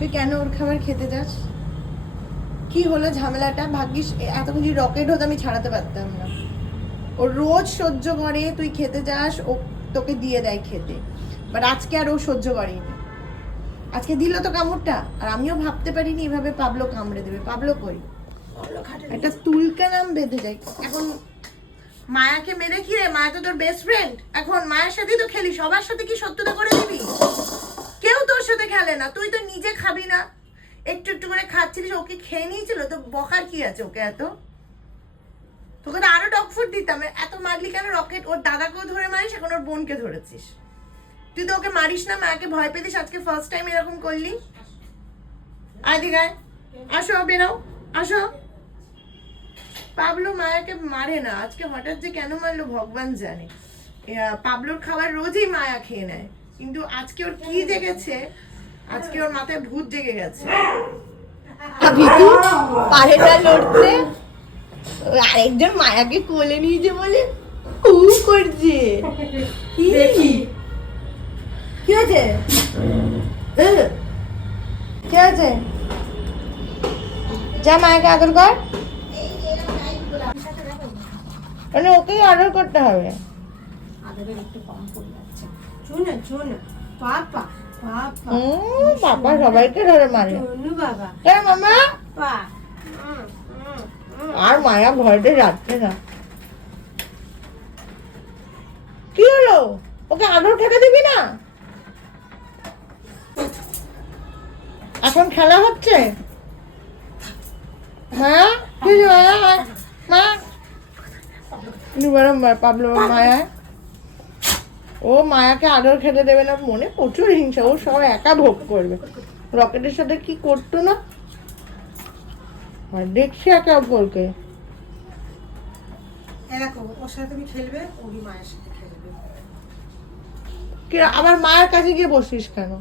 তুই কেন ওর খাবার খেতে যাস? কি হলো ঝামেলাটা? ভাগ্যিস এতক্ষণ যদি রকেট হতো আমি ছাড়াতে পারতাম না। ও রোজ সহ্য করে তুই খেতে যাস, ও তোকে দিয়ে দেয় খেতে। বাট আজকে আর ও সহ্য করেনি। আজকে দিল তো কামড়টা, আর আমিও ভাবতে পারিনি এভাবে পাবলো কামড়ে দেবে। পাবলো কই? একটা তুলকা নাম বেঁধে যায় এখন। মায়াকে মেরে কি রে? মায়া তো তোর বেস্ট ফ্রেন্ড। এখন মায়ের সাথেই তো খেলি, সবার সাথে কি শত্রুতা করে দিবি? কেউ তোর সাথে খেলে না, তুই তো নিজে খাবি না। একটু একটু করে খাচ্ছিলিস, ওকে খেয়ে নিয়েছিল তো বকার কি আছে ওকে এত? তোকে তো আরো ডগ ফুড দিতাম। এত মারলি কেন? রকেট ওর দাদাকেও ধরে মারিস, এখন ওর বোনকে ধরেছিস। তুই তো ওকে মারিস না, মাকে ভয় পেতিস, আজকে ফার্স্ট টাইম এরকম করলি। আদিগায় আসো, বেরাও, আসো। পাবলো মায়াকে মারে না, আজকে হঠাৎ যে কেন মারলো ভগবান জানে। পাবলোর খাবার রোজই মায়া খেয়ে নেয়, কিন্তু আজকে ওর কি জেগেছে? আজকে ওর মাথায় ভূত জেগে গেছে। ভিতু পারে না লড়তে, আরেকজন মায়াকে কোলে নিয়েছে বলে উ করছে। কি কি হয়েছে? কি হয়েছে? যা মায়াকে আদর কর। মানে ওকেই অর্ডার করতে হবে। আদরের একটু কম পড়ে যাচ্ছে। শোনো শোনো পাপা পাপা পাপা সবাইকে ধরে মারে। শোনো বাবা মামা পা আর মায়া ভয়তে যাচ্ছে না। কি হলো? ওকে আদর খেতে দিবি না? এখন খেলা হচ্ছে। হ্যাঁ কি মা বারংবার পাবলো মায়া, ও মায়াকে আদর খেতে দেবে না, মনে প্রচুর হিংসা। ও সব একা ভোগ করবে। রকেটের সাথে কি করতো না, আর দেখছি একে অপরকে। দেখো ওর সাথে তুমি খেলবে, ওরই মায়ের সাথে খেলবে। আবার মায়ের কাছে গিয়ে বসিস কেন?